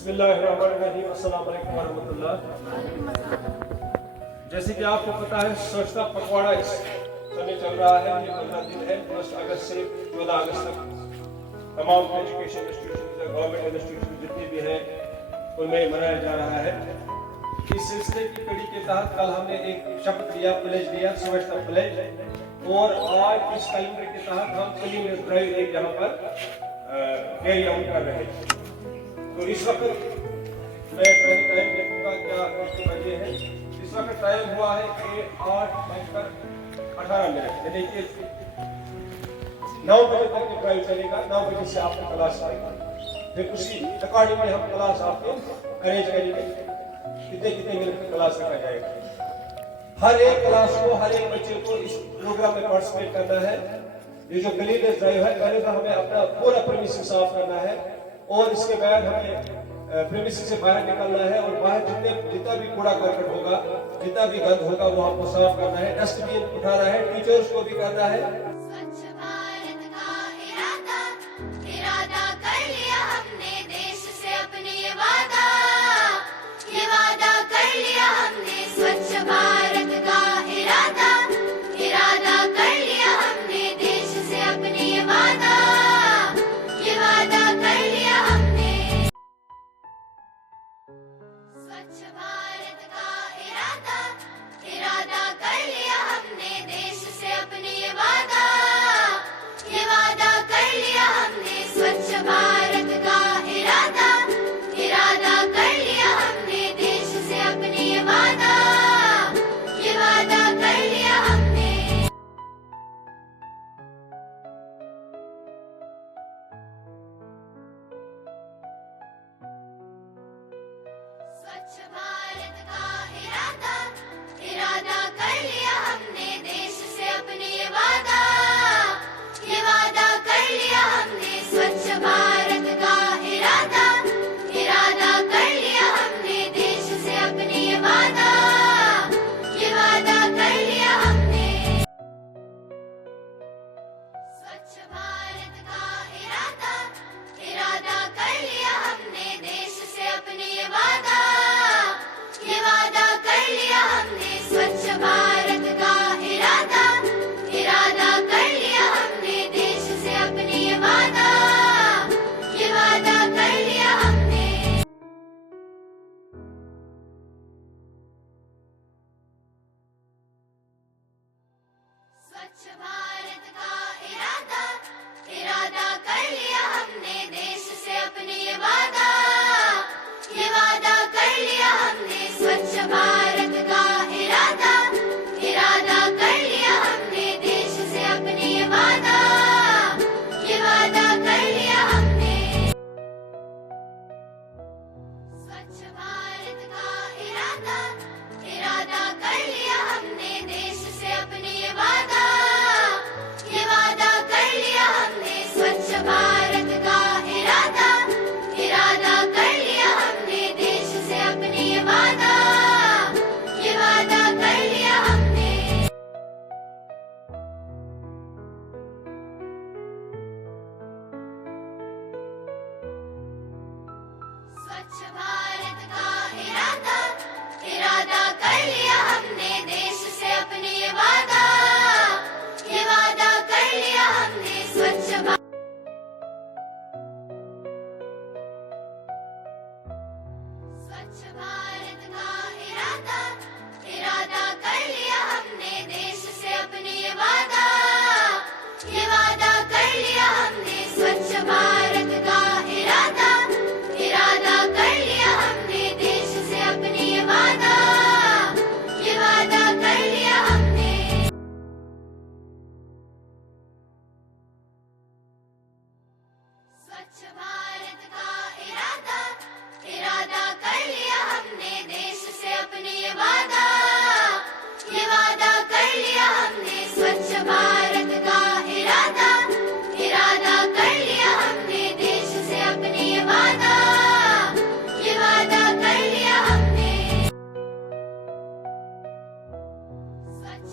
बिस्मिल्लाहिर्रहमानिर्रहीम, अस्सलाम वालेकुम वरहमतुल्लाह। जैसे कि आपको पता है, स्वच्छता पखवाड़ा इस समय चल रहा है। ये 15 दिन है, 10 अगस्त से 14 अगस्त तक तमाम एजुकेशन इंस्टीट्यूशन, गवर्नमेंट इंस्टीट्यूशन जितने भी हैं उनमें मनाया जा रहा है। इस सिलसिले की कड़ी के तहत कल हमने एक शपथ लिया, प्लेज लिया, स्वच्छता प्लेज, और आज इस कैलेंडर के तहत हम क्लीननेस ड्राइव एक जगह पर कैरी आउट कर रहे हैं। तो इस वक्त मैं पहले टाइम देखूंगा क्या इसकी वजह है। इस वक्त टाइम हुआ है कि 8:18, यानी कि 9 बजे तक ये ड्राइव चलेगा। 9 बजे से आपको क्लास आएगा, फिर उसी अकॉर्डिंग में हम क्लास आपको अरेंज करेंगे, कितने कितने मिनट की क्लास रखा जाएगा। हर एक क्लास को, हर एक बच्चे को इस प्रोग्राम में पार्टिसिपेट करना है। ये जो क्लीननेस ड्राइव है, पहले तो हमें अपना पूरा प्रीमिसेस साफ करना है, और इसके बाद हमें प्रीमिसेस से बाहर निकलना है, और बाहर जितना भी कूड़ा करकट होगा, जितना भी गंद होगा, वो हमको साफ करना है। डस्टबिन उठाना है, टीचर्स को भी करना है। स्वच्छ भारत का इरादा कर लिया हमने, देश से अपने ये वादा कर लिया हमने। स्वच्छ भारत का इरादा कर लिया हमने, देश से अपने ये वादा कर लिया हमने। स्वच्छ भारत का इरादा कर लिया हमने, देश से अपने ये वादा कर लिया हमने। स्वच्छ भारत का इरादा कर लिया हमने, देश से अपने ये वादा कर लिया हमने। स्वच्छ भारत का इरादा कर लिया हमने, देश से अपने ये वादा कर लिया हमने। स्वच्छ भारत का इरादा कर लिया हमने, देश से अपने ये वादा कर लिया हमने। स्वच्छ भारत का इरादा कर लिया हमने, देश से अपने ये वादा कर लिया हमने। स्वच्छ भारत का इरादा कर लिया हमने, देश से अपने ये वादा कर लिया हमने। स्वच्छ भारत का इरादा कर लिया हमने, देश से अपने ये वादा कर लिया हमने। स्वच्छ भारत का इरादा कर लिया हमने, देश से अपने ये वादा कर लिया हमने। स्वच्छ भारत का इरादा कर लिया हमने, देश से अपने ये वादा कर लिया हमने। स्वच्छ भारत का इरादा कर लिया हमने, देश से अपने ये वादा कर लिया हमने। स्वच्छ भारत का इरादा कर लिया हमने, देश से अपने ये वादा कर लिया हमने। स्वच्छ भारत का इरादा कर लिया हमने, देश से अपने ये वादा कर लिया हमने। स्वच्छ भारत का इरादा कर लिया हमने, देश से अपने ये वादा कर लिया हमने। स्वच्छ भारत का इरादा कर लिया हमने, देश से अपने ये वादा कर लिया हमने। स्वच्छ भारत का इरादा कर लिया हमने, देश से अपने ये वादा कर लिया हमने। स्वच्छ